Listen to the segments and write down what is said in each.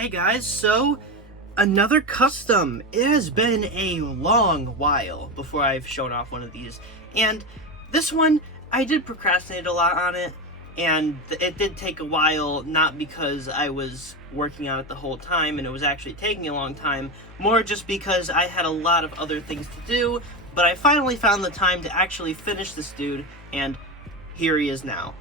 Hey guys, so another custom. It has been a long while before I've shown off one of these, and this one I did procrastinate a lot on it, and it did take a while, not because I was working on it the whole time and it was actually taking a long time, more just because I had a lot of other things to do, but I finally found the time to actually finish this dude, and here he is now.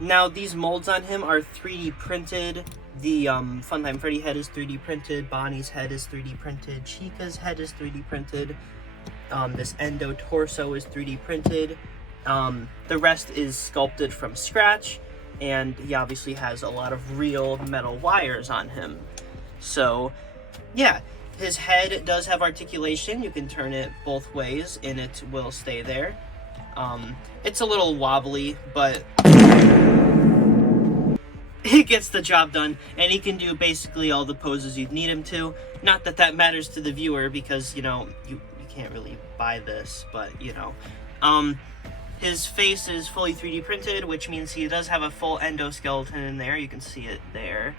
Now, these molds on him are 3D printed. The Funtime Freddy head is 3D printed, Bonnie's head is 3D printed, Chica's head is 3D printed, this Endo torso is 3D printed, the rest is sculpted from scratch, and he obviously has a lot of real metal wires on him. So, yeah, his head does have articulation. You can turn it both ways and it will stay there. It's a little wobbly, but it gets the job done, and he can do basically all the poses you'd need him to. Not that that matters to the viewer, because, you know, you can't really buy this, but, you know. His face is fully 3D printed, which means he does have a full endoskeleton in there. You can see it there.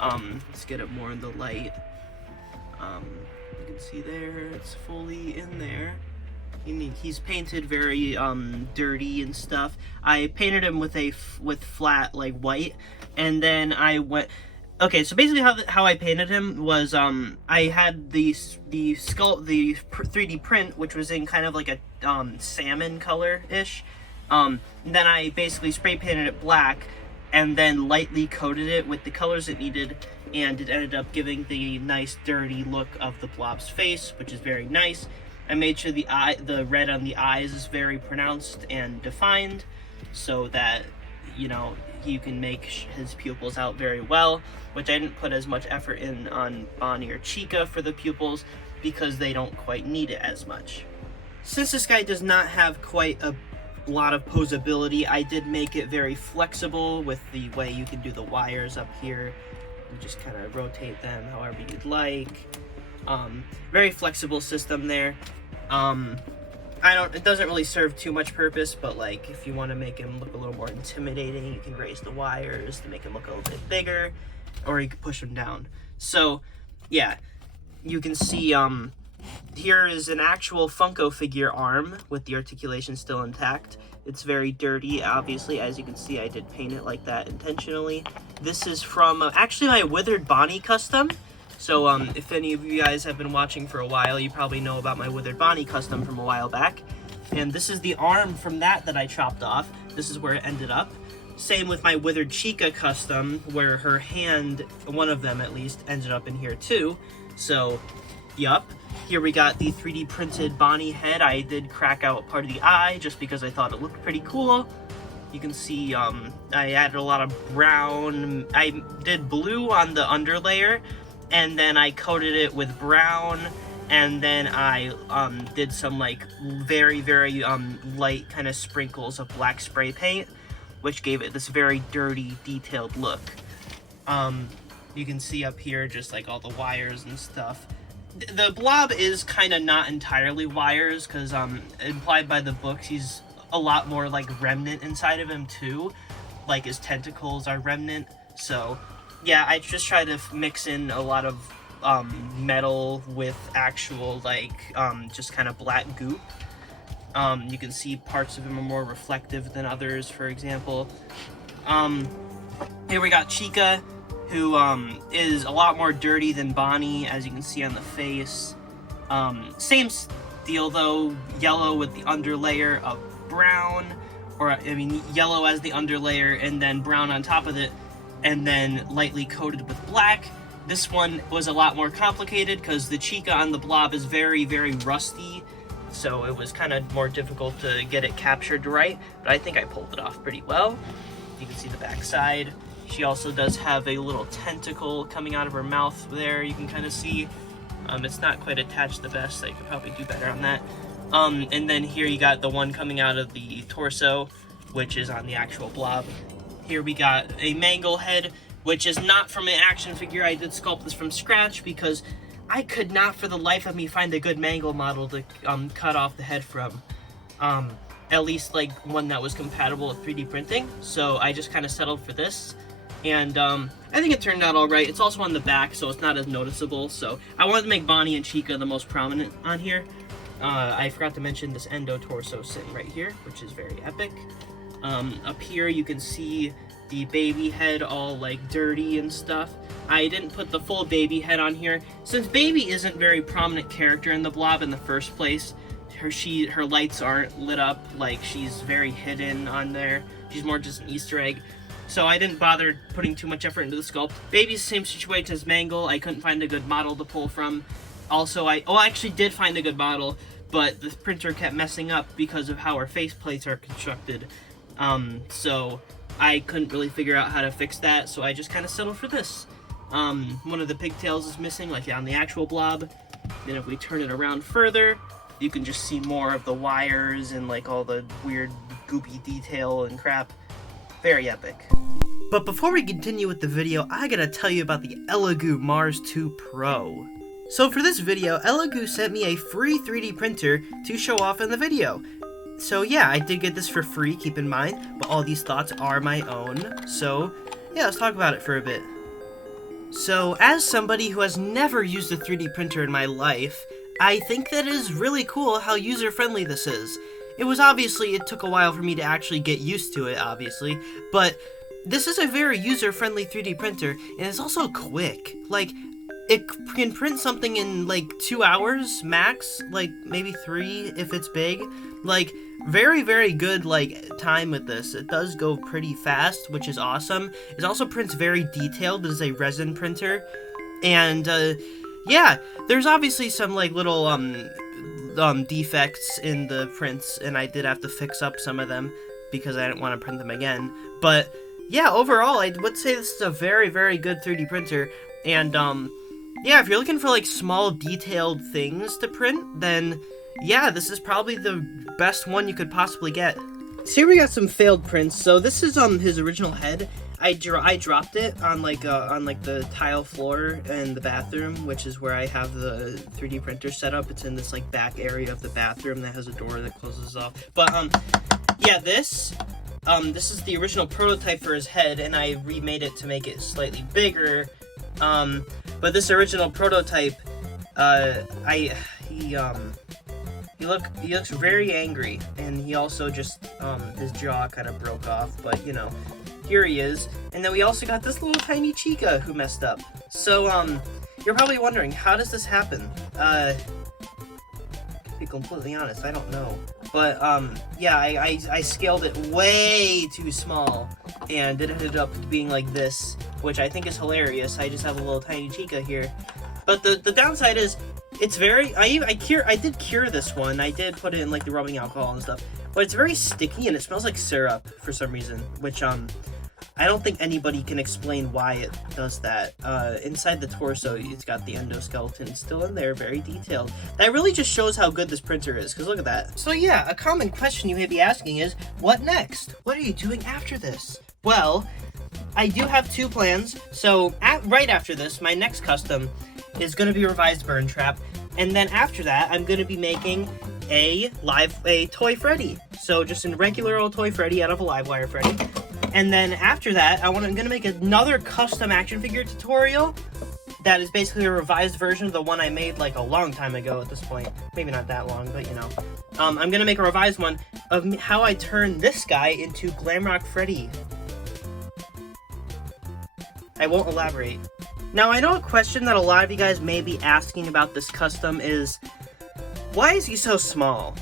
Let's get it more in the light. You can see there, it's fully in there. He's painted very dirty and stuff. I painted him with flat like white, and then I went. Okay, so basically how I painted him was I had the 3D print, which was in kind of like a salmon color ish. Then I basically spray painted it black, and then lightly coated it with the colors it needed, and it ended up giving the nice dirty look of the Blob's face, which is very nice. I made sure the red on the eyes is very pronounced and defined, so that, you know, you can make his pupils out very well, which I didn't put as much effort in on Bonnie or Chica for the pupils, because they don't quite need it as much. Since this guy does not have quite a lot of posability, I did make it very flexible with the way you can do the wires up here. You just kind of rotate them however you'd like. Very flexible system there. It doesn't really serve too much purpose, but like if you want to make him look a little more intimidating, you can raise the wires to make him look a little bit bigger, or you can push him down. So yeah, you can see here is an actual Funko figure arm with the articulation still intact. It's very dirty, obviously. As you can see, I did paint it like that intentionally. This is from actually my Withered Bonnie custom. So if any of you guys have been watching for a while, you probably know about my Withered Bonnie custom from a while back. And this is the arm from that I chopped off. This is where it ended up. Same with my Withered Chica custom, where her hand, one of them at least, ended up in here too. So, yup. Here we got the 3D printed Bonnie head. I did crack out part of the eye just because I thought it looked pretty cool. You can see I added a lot of brown. I did blue on the underlayer, and then I coated it with brown, and then I did some like very light kind of sprinkles of black spray paint, which gave it this very dirty, detailed look. You can see up here just like all the wires and stuff. The Blob is kind of not entirely wires, because implied by the books, he's a lot more like remnant inside of him too. Like his tentacles are remnant, so yeah, I just try to mix in a lot of metal with actual like just kind of black goop. You can see parts of him are more reflective than others, for example. Here we got Chica, who is a lot more dirty than Bonnie, as you can see on the face. Same deal though, yellow with the underlayer of brown, or I mean yellow as the underlayer and then brown on top of it, and then lightly coated with black. This one was a lot more complicated because the Chica on the Blob is very rusty, so it was kind of more difficult to get it captured right, but I think I pulled it off pretty well. You can see the back side. She also does have a little tentacle coming out of her mouth there, you can kind of see. It's not quite attached the best, so you could probably do better on that. And then here you got the one coming out of the torso, which is on the actual Blob. Here we got a Mangle head, which is not from an action figure. I did sculpt this from scratch because I could not for the life of me find a good Mangle model to cut off the head from. At least like one that was compatible with 3D printing. So I just kind of settled for this. And I think it turned out all right. It's also on the back, so it's not as noticeable. So I wanted to make Bonnie and Chica the most prominent on here. I forgot to mention this endo torso sitting right here, which is very epic. Up here you can see the baby head all like dirty and stuff. I didn't put the full baby head on here since Baby isn't a very prominent character in the Blob in the first place. Her lights aren't lit up, like she's very hidden on there. She's more just an Easter egg. So I didn't bother putting too much effort into the sculpt. Baby's the same situation as Mangle. I couldn't find a good model to pull from. Also, I actually did find a good model, but the printer kept messing up because of how her faceplates are constructed. So I couldn't really figure out how to fix that, so I just kind of settled for this. One of the pigtails is missing, like on the actual Blob. Then if we turn it around further, you can just see more of the wires and like all the weird goopy detail and crap. Very epic. But before we continue with the video, I gotta tell you about the Elegoo Mars 2 Pro. So for this video, Elegoo sent me a free 3D printer to show off in the video. So yeah, I did get this for free, keep in mind, but all these thoughts are my own. So yeah, let's talk about it for a bit. So as somebody who has never used a 3D printer in my life, I think that it is really cool how user-friendly this is. It took a while for me to actually get used to it, obviously, but this is a very user-friendly 3D printer, and it's also quick. Like, it can print something in like 2 hours max, like maybe 3 if it's big. Like, very, very good like time with this. It does go pretty fast, which is awesome. It also prints very detailed. This is a resin printer, and yeah, there's obviously some like little defects in the prints, and I did have to fix up some of them because I didn't want to print them again. But yeah, overall, I would say this is a very, very good 3D printer. And yeah, if you're looking for like small detailed things to print, then yeah, this is probably the best one you could possibly get. So here we got some failed prints. So this is his original head. I dropped it on like the tile floor in the bathroom, which is where I have the 3D printer set up. It's in this like back area of the bathroom that has a door that closes off. But yeah, this is the original prototype for his head, and I remade it to make it slightly bigger. But this original prototype, he looks very angry, and he also just his jaw kind of broke off, but you know, here he is. And then we also got this little tiny Chica who messed up. So you're probably wondering, how does this happen? To be completely honest, I don't know. But yeah, I scaled it way too small, and it ended up being like this, which I think is hilarious. I just have a little tiny Chica here. But the downside is, it's very, I did cure this one. I did put it in like the rubbing alcohol and stuff, but it's very sticky and it smells like syrup for some reason, which I don't think anybody can explain why it does that. Inside the torso, it's got the endoskeleton still in there, very detailed. That really just shows how good this printer is, because look at that. So yeah, a common question you may be asking is, what next? What are you doing after this? Well, I do have 2 plans. So right after this, my next custom is going to be Revised Burn Trap, and then after that, I'm going to be making a toy Freddy. So just a regular old toy Freddy out of a live wire Freddy. And then after that, I'm going to make another custom action figure tutorial that is basically a revised version of the one I made like a long time ago at this point. Maybe not that long, but you know. I'm going to make a revised one of how I turn this guy into Glamrock Freddy. I won't elaborate. Now, I know a question that a lot of you guys may be asking about this custom is, why is he so small?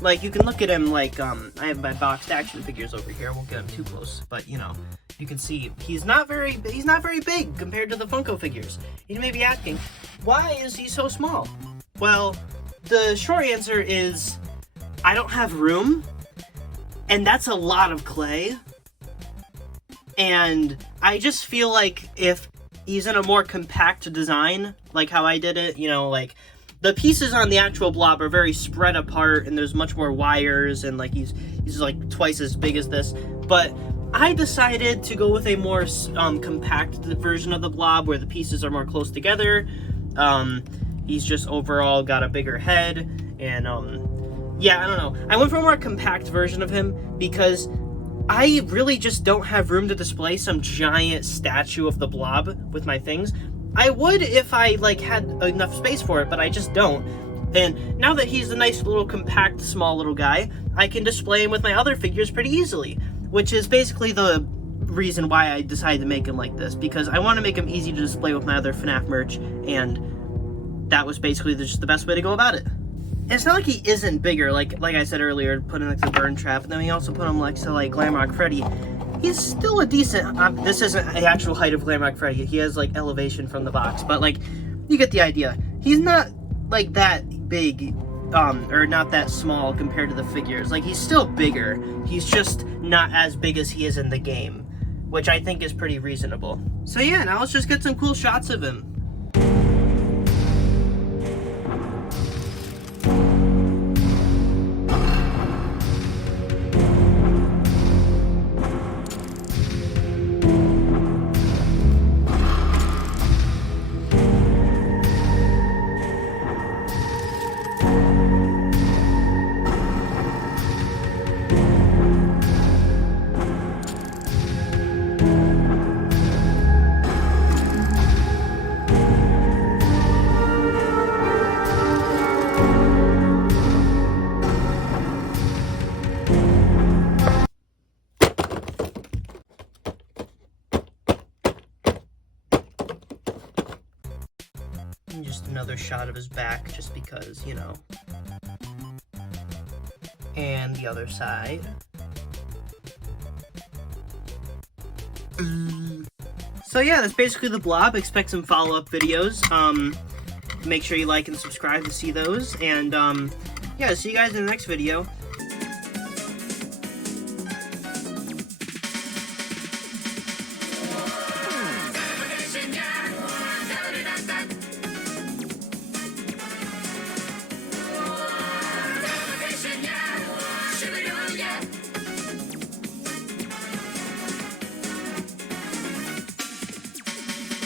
Like, you can look at him like, I have my boxed action figures over here. I won't get him too close, but, you know, you can see he's not very big compared to the Funko figures. You may be asking, why is he so small? Well, the short answer is, I don't have room, and that's a lot of clay. And I just feel like if he's in a more compact design, like how I did it, you know, like, the pieces on the actual Blob are very spread apart, and there's much more wires, and like he's like twice as big as this. But I decided to go with a more compact version of the Blob, where the pieces are more close together. He's just overall got a bigger head, and yeah, I don't know. I went for a more compact version of him because I really just don't have room to display some giant statue of the Blob with my things. I would if I like had enough space for it, but I just don't. And now that he's a nice little compact small little guy, I can display him with my other figures pretty easily, which is basically the reason why I decided to make him like this, because I want to make him easy to display with my other FNAF merch, and that was basically just the best way to go about it. And it's not like he isn't bigger, like I said earlier, put him next to Burn Trap, and then we also put him next to like Glamrock Freddy. He's still a decent, this isn't the actual height of Glamrock Freddy, he has like elevation from the box, but like, you get the idea. He's not like that big, or not that small compared to the figures. Like, he's still bigger, he's just not as big as he is in the game, which I think is pretty reasonable. So yeah, now let's just get some cool shots of him. And just another shot of his back, just because, you know. And the other side. So yeah, that's basically the Blob. Expect some follow-up videos. Make sure you like and subscribe to see those. And yeah, see you guys in the next video.